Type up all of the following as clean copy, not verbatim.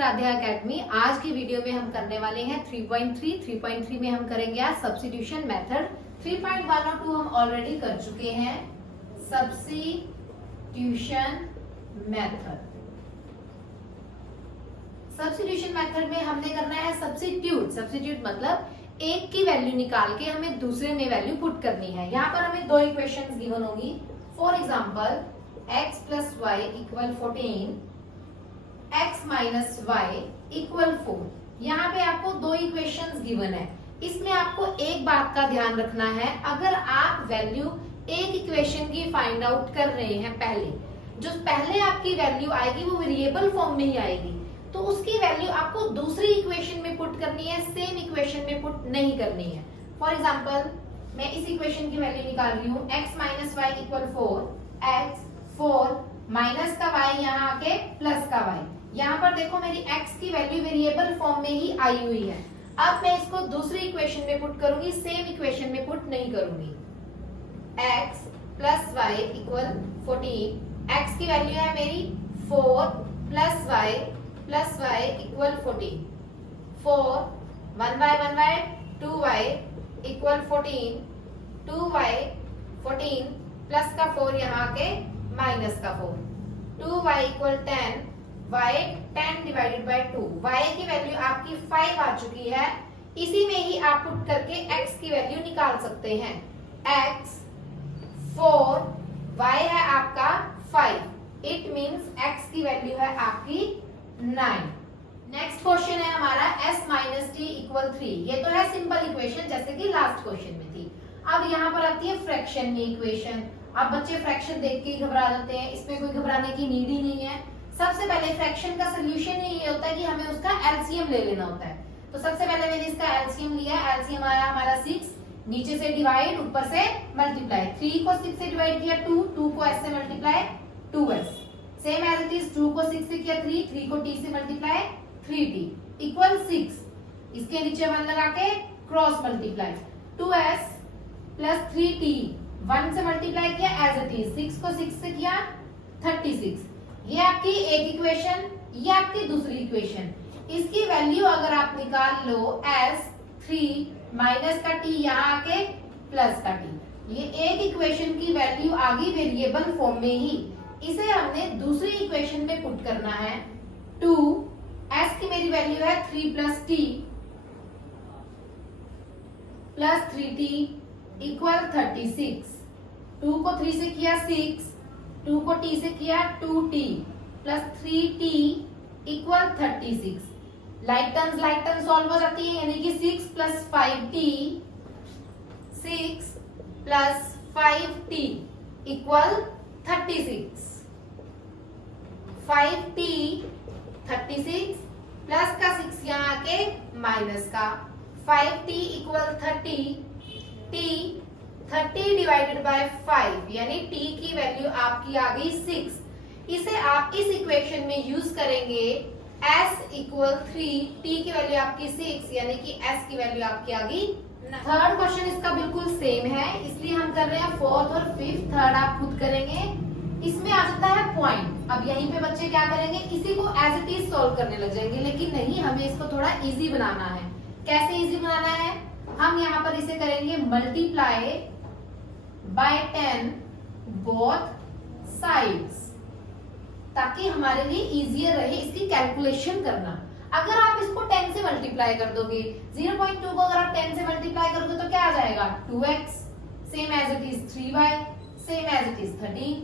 Aaradhya academy. आज की video में हम करने वाले हैं 3.3 में हम करेंगे आज सब्स्टिट्यूशन मेथड। 3.1 और 2 हम ऑलरेडी कर चुके हैं। सब्स्टिट्यूशन मेथड में हमने करना है सब्स्टिट्यूट मतलब एक की वैल्यू निकाल के हमें दूसरे में वैल्यू पुट करनी है। यहाँ पर हमें दो इक्वेशंस गिवन होगी। For example x plus y equal 14, x minus y equal 4। यहाँ पे आपको दो इक्वेशंस गिवन है। इसमें आपको एक बात का ध्यान रखना है, अगर आप वैल्यू एक इक्वेशन की फाइंड आउट कर रहे हैं, जो पहले आपकी वैल्यू आएगी वो वेरिएबल फॉर्म में ही आएगी, तो उसकी वैल्यू आपको दूसरी इक्वेशन में पुट करनी है, सेम इक्वेशन में पुट नहीं करनी है। फॉर एग्जाम्पल मैं इस इक्वेशन की वैल्यू निकाल रही हूँ x minus y equal 4, x 4 minus का y यहाँ आके प्लस का y। यहाँ पर देखो मेरी x की वैल्यू वेरिएबल फॉर्म में ही आई हुई है। अब मैं इसको दूसरी इक्वेशन में पुट करूंगी, सेम इक्वेशन में पुट नहीं करूंगी। x plus y equal 14, x की वैल्यू है मेरी 4 plus y equal 14। 4 1 y 2y equal 14, 2y 14 plus का 4 यहाँ के माइनस का 4, 2y equal 10, y 10 divided by 2। y की वैल्यू आपकी 5 आ चुकी है। इसी में ही आप पुट करके x की वैल्यू निकाल सकते हैं। x 4, y है आपका 5, इट मींस x की वैल्यू है आपकी 9। नेक्स्ट क्वेश्चन है हमारा s माइनस टी इक्वल 3। ये तो है सिंपल इक्वेशन जैसे कि लास्ट क्वेश्चन में थी। अब यहाँ पर आती है फ्रैक्शन में इक्वेशन। अब बच्चे फ्रैक्शन देख के घबरा जाते हैं, इसमें कोई घबराने की नीड ही नहीं है। सबसे पहले फ्रैक्शन का सोल्यूशन ही ये होता है कि हमें उसका एलसीएम ले लेना होता है। तो सबसे पहले मैंने इसका एलसीएम लिया। एलसीएम आया हमारा 6, नीचे से डिवाइड ऊपर से मल्टीप्लाई। 3 को 6 से डिवाइड किया 2, 2 को s से multiply 2s। Same as it is 2 को 6 से किया 3, 3 को t से मल्टीप्लाई 3t इक्वल 6। इसके नीचे 1 लगा के cross multiply 2s plus 3t 1 से मल्टीप्लाई किया एज इट इज, 6 को 6 से किया 36। ये आपकी एक इक्वेशन, ये आपकी दूसरी इक्वेशन। इसकी वैल्यू अगर आप निकाल लो s 3 माइनस का t यहाँ आके प्लस का t, ये एक इक्वेशन की वैल्यू आ गई वेरिएबल फॉर्म में ही। इसे हमने दूसरी इक्वेशन में पुट करना है। 2 s की मेरी वैल्यू है 3 plus t plus 3t equal 36। 2 को 3 से किया 6, 2 को t से किया 2t plus 3t equal 36। Like terms solve हो जाती है, यानी कि 6 plus 5t, 6 plus 5t equal 36। 5t 36 plus का 6 यहाँ आके माइनस का 5t equal 30, t 30 divided by 5, यानी t की वैल्यू आपकी आ गई 6। इसे आप इस इक्वेशन में यूज करेंगे। s इक्वल 3, t की वैल्यू आपकी 6, यानी कि s की वैल्यू आपकी आ गई। थर्ड क्वेश्चन इसका बिल्कुल सेम है, इसलिए हम कर रहे हैं फोर्थ और फिफ्थ। थर्ड आप खुद करेंगे। इसमें आ जाता है पॉइंट। अब यहीं पे बच्चे क्या करेंगे, इसी को एज इट इज सॉल्व करने लग जाएंगे, लेकिन नहीं, हमें इसको थोड़ा इजी बनाना है। कैसे इजी बनाना है, हम यहाँ पर इसे करेंगे मल्टीप्लाई बाय 10 बोथ साइड्स, ताकि हमारे लिए इजियर रहे इसकी कैलकुलेशन करना। अगर आप इसको 10 से मल्टीप्लाई कर दोगे, 0.2 को अगर आप 10 से मल्टीप्लाई करोगे तो क्या आ जाएगा 2x, same as it is 3y, same as it is 13।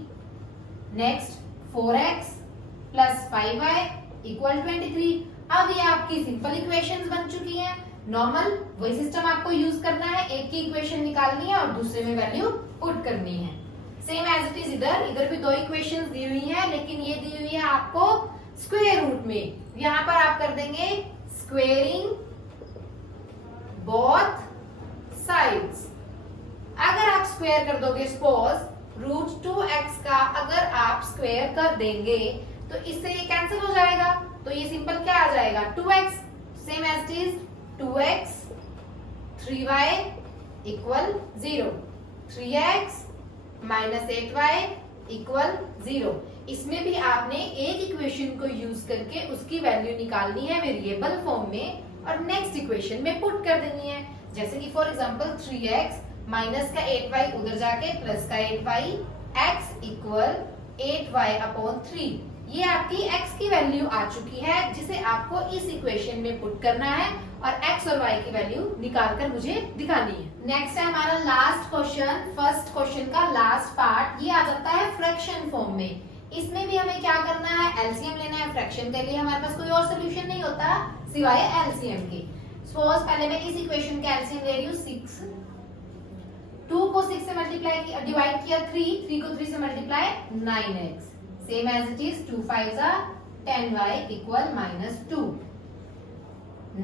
Next 4x plus 5y equal 23। अब ये आपकी सिंपल इक्वेशंस बन चुकी हैं। नॉर्मल वही सिस्टम आपको यूज करना है, एक की इक्वेशन निकालनी है और दूसरे में वैल्यू पुट करनी है। सेम एज इट इज इधर भी दो इक्वेशंस दी हुई हैं, लेकिन ये दी हुई है आपको स्क्वायर रूट में। यहाँ पर आप कर देंगे स्क्वेयरिंग बोथ साइड्स। अगर आप स्क्वायर कर दोगे, सपोज रूट 2x का अगर आप स्क्वायर कर देंगे तो इससे ये कैंसिल हो जाएगा, तो ये सिंपल क्या आ जाएगा 2x, same as it is 2x 3y equal 0, 3x minus 8y equal 0। इसमें भी आपने एक इक्वेशन को यूज करके उसकी वैल्यू निकालनी है वेरिएबल फॉर्म में और नेक्स्ट इक्वेशन में पुट कर देनी है। जैसे कि फॉर एग्जांपल 3x माइनस का 8y उधर जाके प्लस का 8y x equal 8y upon 3। ये आपकी x की वैल्यू आ चुकी है जिसे आपको इस इक्वेशन में पुट करना है और x और y की वैल्यू निकाल कर मुझे दिखानी है। नेक्स्ट है हमारा लास्ट क्वेश्चन, फर्स्ट क्वेश्चन का लास्ट पार्ट। ये आ जाता है फ्रैक्शन फॉर्म में। इसमें भी हमें क्या करना है, एलसीएम लेना है। फ्रैक्शन के लिए हमारे पास कोई और सोल्यूशन नहीं होता सिवाय एलसीएम के। सपोज पहले मैं इस इक्वेशन का एलसीएम ले रही हूँ 6, 2 को 6 से मल्टीप्लाई डिवाइड किया 3 को 3 से multiply 9x, same as it is 2 5 10y equal -2।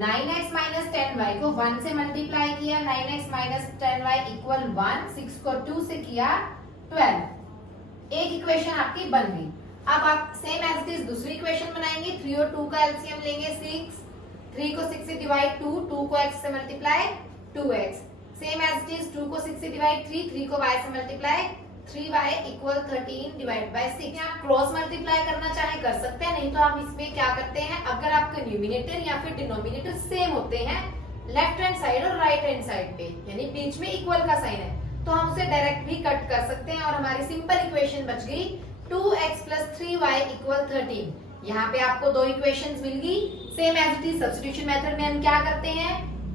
9x minus 10y को 1 से मल्टीप्लाई किया, 9x माइनस 10y इक्वल 1, 6 को 2 से किया 12। एक इक्वेशन आपकी बन गई। अब आप सेम एज इट इज दूसरी इक्वेशन बनाएंगे। 3 और 2 का एलसीएम लेंगे 6, 3 को 6 से डिवाइड 2 को x से multiply 2x, same as it is 2 को 6 से डिवाइड 3 को y से multiply 3y equal 13 divide by 6। आप क्रॉस मल्टीप्लाई करना चाहे कर सकते हैं, नहीं तो आप इसमें क्या करते हैं, अगर आपका न्यूमिनेटर या फिर डिनोमिनेटर सेम होते हैं लेफ्ट हैंड साइड और राइट हैंड साइड पे, यानी बीच में इक्वल का साइन है, तो हम उसे डायरेक्ट भी कट कर सकते हैं और हमारी सिंपल इक्वेशन बच गई 2x प्लस 3y इक्वल 13। यहाँ पे आपको दो इक्वेशंस मिल गई। Same as it is substitution method में हम क्या करते हैं,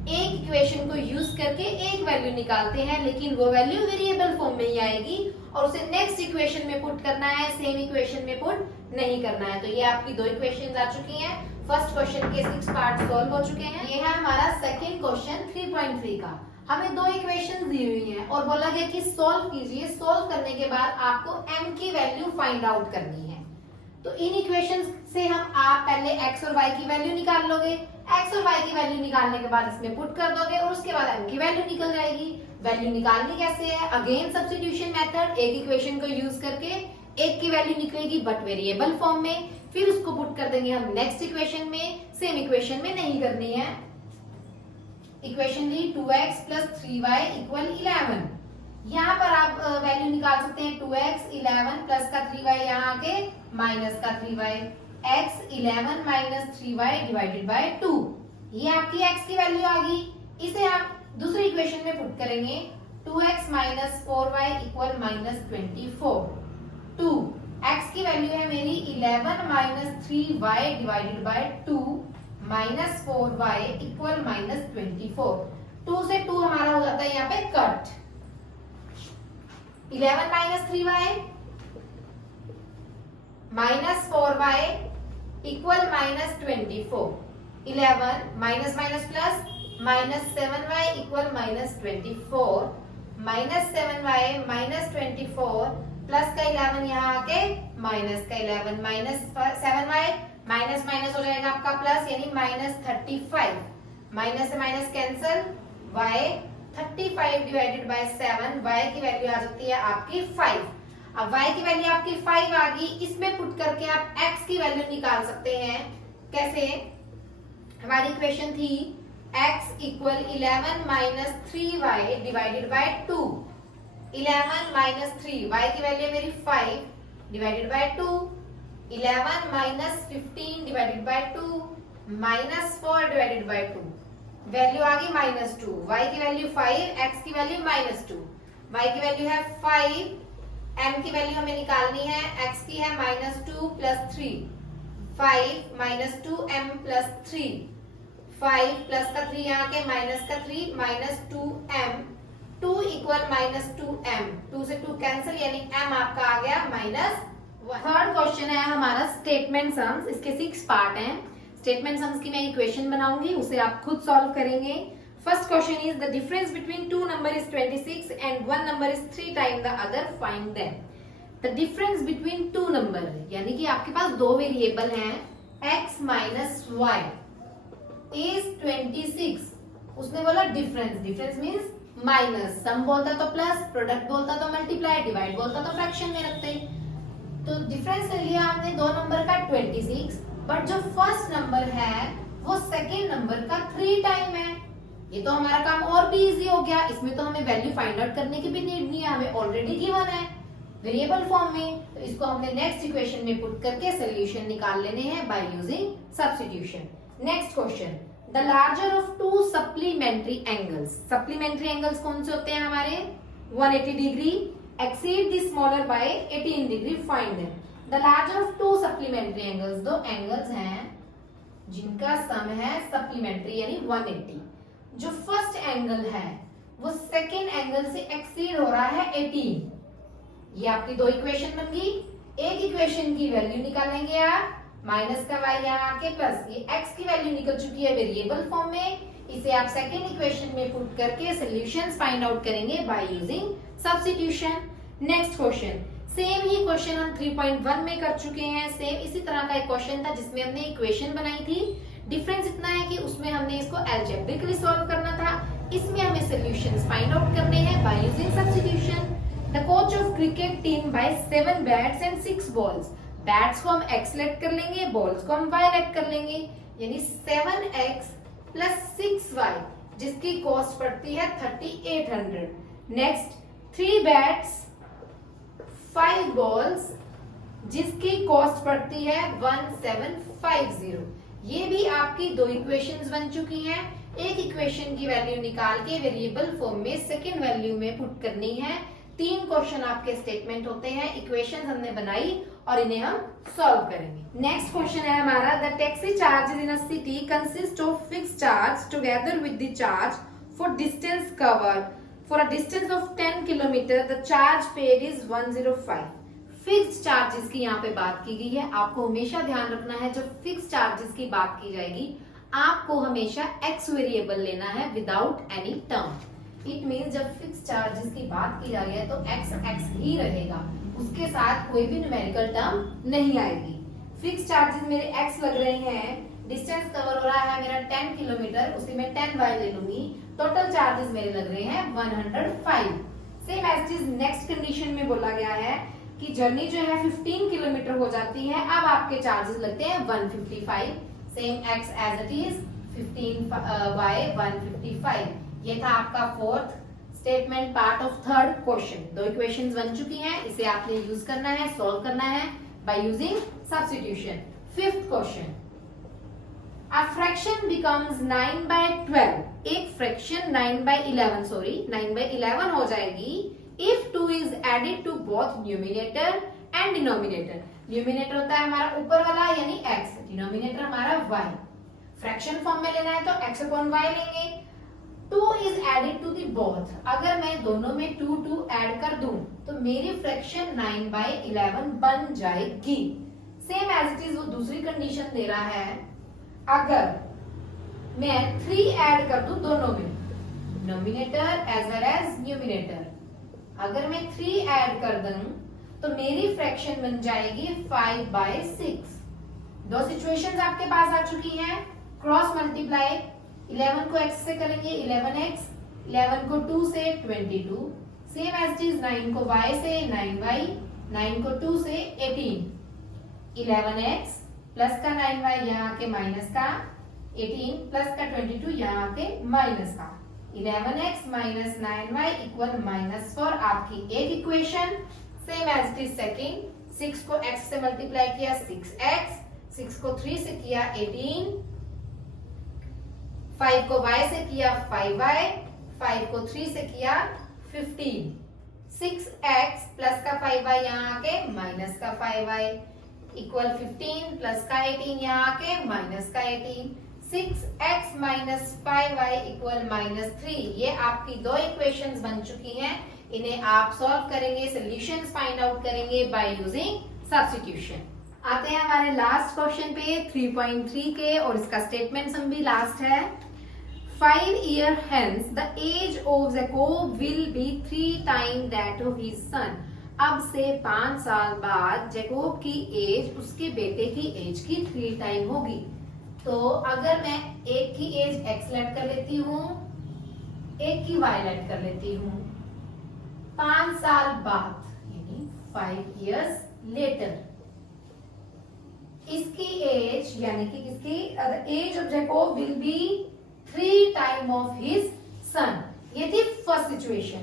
एक इक्वेशन को यूज करके एक वैल्यू निकालते हैं, लेकिन वो वैल्यू वेरिएबल फॉर्म में ही आएगी और उसे नेक्स्ट इक्वेशन में पुट करना है, सेम इक्वेशन में पुट नहीं करना है। तो ये आपकी दो इक्वेशंस आ चुकी हैं। फर्स्ट क्वेश्चन के 6 पार्ट सॉल्व हो चुके हैं। ये है हमारा सेकंड क्वेश्चन 3.3 का। हमें दो इक्वेशंस दी हुई हैं और बोला गया कि सॉल्व कीजिए। सॉल्व करने के बाद आपको m की वैल्यू फाइंड आउट करनी है। तो इन इक्वेशंस से हम आप पहले x और y की वैल्यू निकाल लोगे, x और y की वैल्यू निकालने के बाद इसमें पुट कर दोगे और उसके बाद m की वैल्यू निकल जाएगी। वैल्यू निकालनी कैसे है, अगेन सब्स्टिट्यूशन मेथड। एक इक्वेशन को यूज करके एक की वैल्यू निकलेगी बट वेरिएबल फॉर्म में, फिर उसको पुट कर देंगे हम नेक्स्ट इक्वेशन में, सेम इक्वेशन में नहीं करनी है। इक्वेशन ली 2x प्लस 3y इक्वल 11। यहाँ पर आप वैल्यू निकाल सकते हैं 2x 11 प्लस का 3y यहाँ आके माइनस का 3y, x 11 minus 3y divided by 2। ये आपकी x की वैल्यू आ गई। इसे आप दूसरी इक्वेशन में पुट करेंगे 2x minus 4y equal minus 24। 2 x की वैल्यू है मेरी 11 minus 3y divided by 2 minus 4y equal minus 24। 2 से 2 हमारा हो जाता है यहाँ पे cut. 11 minus 3y minus 4y equal minus 24। 11 minus minus plus minus 7y equal minus 24, minus 7y minus 24 plus का 11 यहाँ आके माइनस का 11, माइनस 7y माइनस माइनस हो जाएगा आपका प्लस, यानी माइनस 35। माइनस से minus cancel, y 35 divided by 7, y की वैल्यू आ जाती है आपकी 5। अब y की वैल्यू आपकी 5 आ गई, इसमें पुट करके आप x की वैल्यू निकाल सकते हैं। कैसे, हमारी इक्वेशन थी x equal 11 minus 3y divided by 2। 11 minus 3, y की वैल्यू मेरी 5 divided by 2। 11 minus 15 divided by 2 minus 4 divided by 2, value आ गई माइनस 2। y की वैल्यू 5, x की वैल्यू माइनस 2, y की वैल्यू है 5, m की वैल्यू हमें निकालनी है, x की है minus 2 plus 3, 5 minus 2m plus 3, 5 plus का 3 यहाँ के माइनस का 3 minus 2m, 2 equal minus 2m, 2 से 2 कैंसिल, यानी m आपका आ गया माइनस 1। थर्ड क्वेश्चन है हमारा स्टेटमेंट सम्स। इसके 6 पार्ट हैं। स्टेटमेंट सम्स की मैं इक्वेशन बनाऊंगी, उसे आप खुद सॉल्व करेंगे। First question is the difference between 2 number is 26 and 1 number is 3 time the other, find them. The difference between 2 number, यानी कि आपके पास दो वेरिएबल हैं x माइनस y इज 26। उसने बोला डिफरेंस, डिफरेंस मीन्स माइनस, सम बोलता तो प्लस, प्रोडक्ट बोलता तो मल्टीप्लाई, डिवाइड बोलता तो फ्रैक्शन में रखते। तो डिफरेंस ले लिया आपने दो नंबर का 26, बट जो फर्स्ट नंबर है वो सेकेंड नंबर का 3 टाइम है। ये तो हमारा काम और भी इजी हो गया। इसमें तो हमें वैल्यू फाइंड आउट करने की भी नीड नहीं है, हमें ऑलरेडी गिवन है। वेरिएबल फॉर्म में, तो इसको हमने नेक्स्ट इक्वेशन में पुट करके सोल्यूशन निकाल लेने हैं bye using substitution. Next question, the larger of to supplementary angles. Supplementary angles कौन से होते हैं हमारे? 180 degree exceed the smaller by 18 degree, find them. The larger of to supplementary angles, दो एंगल्स हैं जिनका सम है सप्लीमेंट्री यानी 180। जो फर्स्ट एंगल है वो सेकेंड एंगल से एक्सीड हो रहा है 18। ये आपकी दो इक्वेशन बन गई। एक इक्वेशन की वैल्यू निकालेंगे आप, माइनस का y यहाँ आके प्लस, ये x की वैल्यू निकल चुकी है वेरिएबल फॉर्म में, इसे आप सेकेंड इक्वेशन में पुट करके सॉल्यूशंस फाइंड आउट करेंगे bye using substitution. Next question, same ही क्वेश्चन हम 3.1 में कर चुके हैं। सेम इसी तरह का एक क्वेश्चन था जिसमें हमने इक्वेशन बनाई थी। डिफरेंस इतना है कि उसमें हमने इसको अलजेब्रिकली सॉल्व करना था, इसमें हमें सॉल्यूशंस फाइंड आउट करने हैं bye using substitution. The coach of cricket team buys 7 bats and 6 balls. Bats को हम x लेट कर लेंगे, balls को हम y लेट कर लेंगे, यानी 7x plus 6y जिसकी कॉस्ट पड़ती है 3800। नेक्स्ट 3 bats 5 balls जिसकी कॉस्ट पड़ती है 1750। ये भी आपकी दो इक्वेशंस बन चुकी हैं। एक इक्वेशन की वैल्यू निकाल के वेरिएबल फॉर्म में सेकेंड वैल्यू में पुट करनी है। 3 क्वेश्चन आपके स्टेटमेंट होते हैं, इक्वेशन हमने बनाई और इन्हें हम सॉल्व करेंगे। नेक्स्ट क्वेश्चन है हमारा, the taxi charges in a city consist of fixed charge together with the charge for distance covered for a distance of 10 kilometre, the charge paid is 105। Fixed charges की यहाँ पे बात की गई है। आपको हमेशा ध्यान रखना है जब फिक्स्ड चार्जेस की बात की जाएगी आपको हमेशा x वेरिएबल लेना है without any term. It mean जब फिक्स चार्जेस की बात की जा रही है तो x ही रहेगा, उसके साथ कोई भी न्यूमेरिकल टर्म नहीं आएगी। फिक्स चार्जेस मेरे x लग रहे हैं, डिस्टेंस कवर हो रहा है मेरा 10 किलोमीटर, उसी में 10y ले लूंगी, टोटल चार्जेस मेरे लग रहे हैं 105। Same as is next condition में बोला गया है कि जर्नी जो है 15 किलोमीटर हो जाती है, अब आपके चार्जेस लगते हैं 155। Same x as it is 15y 155। ये था आपका fourth statement part of third question. दो इक्वेशंस बन चुकी हैं, इसे आपने यूज करना है, सॉल्व करना है by using substitution. Fifth question, a fraction becomes 9/12। एक फ्रैक्शन 9/11 हो जाएगी if 2 is added to both numerator and denominator. Numerator होता है हमारा ऊपर वाला यानी x, डिनोमिनेटर हमारा y। फ्रैक्शन फॉर्म में लेना है तो x अपॉन y लेंगे। 2 is added to the both, अगर मैं दोनों में 2 ऐड कर दूं तो मेरी फ्रैक्शन 9/11 बन जाएगी। सेम एज इट इज वो दूसरी कंडीशन दे रहा है, अगर मैं 3 ऐड कर दूं दोनों में, denominator as well as numerator, अगर मैं 3 ऐड कर दूं तो मेरी फ्रैक्शन बन जाएगी 5/6। दो सिचुएशंस आपके पास आ चुकी हैं। क्रॉस मल्टीप्लाई, 11 को x से करेंगे 11x, 11 को 2 से 22, सेम एज इज 9 को y से 9y, 9 को 2 से 18, 11x प्लस का 9y यहाँ के माइनस का 18 प्लस का 22 यहाँ के माइनस का 11x माइनस 9y इक्वल -4। आपकी एक equation. Same as it is second, 6 को x से मल्टीप्लाई किया 6x, 6 को 3 से किया 18, 5 को y से किया 5y, 5 को 3 से किया 15, 6x प्लस का 5y यहाँ आके माइनस का 5y इक्वल 15 प्लस का 18 यहाँ आके माइनस का 18, 6x माइनस 5y इक्वल -3। ये आपकी दो इक्वेशंस बन चुकी हैं, इन्हें आप सॉल्व करेंगे, सॉल्यूशंस फाइंड आउट करेंगे बाय यूजिंग सब्स्टिट्यूशन। आते हैं हमारे लास्ट क्वेश्चन पे 3.3 के, और इसका स्टेटमेंट सम भी लास्ट है। 5 years hence the age of Jacob will be 3 times that of his son। अब से 5 साल बाद जैकोब की एज उसके बेटे की एज की 3 टाइम होगी। तो अगर मैं एक की एज x लेट कर लेती हूँ, एक की y लेट कर लेती हूँ, 5 साल बाद यानी 5 years later इसकी एज यानी कि किसकी age of Jacob will be 3 time of his son. ये थी first situation,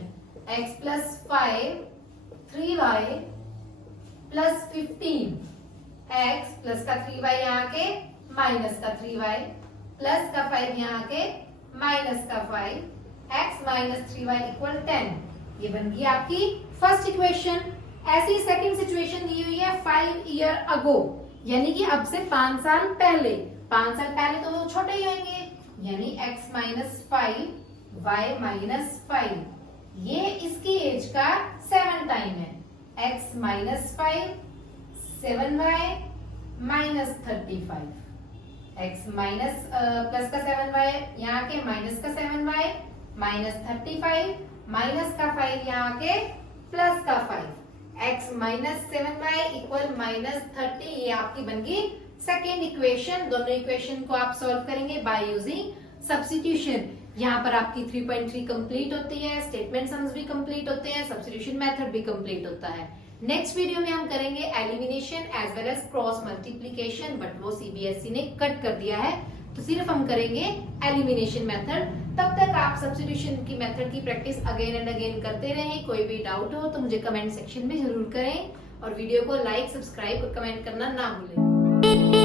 x plus 5 3y plus 15 x plus का 3y यहाँ के माइनस का 3y प्लस का 5 यहाँ के माइनस का 5 x माइनस 3y इक्वल 10। ये बन गई आपकी फर्स्ट इक्वेशन। ऐसी सेकंड सिचुएशन दी हुई है 5 ईयर अगो, यानी कि अब से 5 साल पहले। 5 साल पहले तो वो छोटे ही होंगे, यानी x माइनस 5 y माइनस 5, ये इसकी एज का 7 टाइम है। x minus 5 7y minus 35, x minus plus का 7y यहाँ के माइनस का 7y माइनस 35 माइनस का 5 यहाँ के प्लस का 5, x minus 7y equal minus 30। ये आपकी बन गई सेकेंड इक्वेशन। दोनों इक्वेशन को आप सॉल्व करेंगे बाय यूजिंग सब्स्टिट्यूशन। यहाँ पर आपकी 3.3 कंप्लीट होती है, स्टेटमेंट सम्स भी कंप्लीट होते हैं, सब्स्टिट्यूशन मेथड भी कंप्लीट होता है। नेक्स्ट वीडियो में हम करेंगे elimination as well as cross multiplication, but वो सीबीएसई ने कट कर दिया है, तो सिर्फ हम करेंगे एलिमिनेशन मेथड। तब तक आप सब्स्टिट्यूशन की मेथड की प्रैक्टिस अगेन एंड अगेन करते रहें। कोई भी डाउट हो तो मुझे कमेंट सेक्शन में जरूर करें, और वीडियो को लाइक, सब्सक्राइब और कमेंट करना ना भूलें।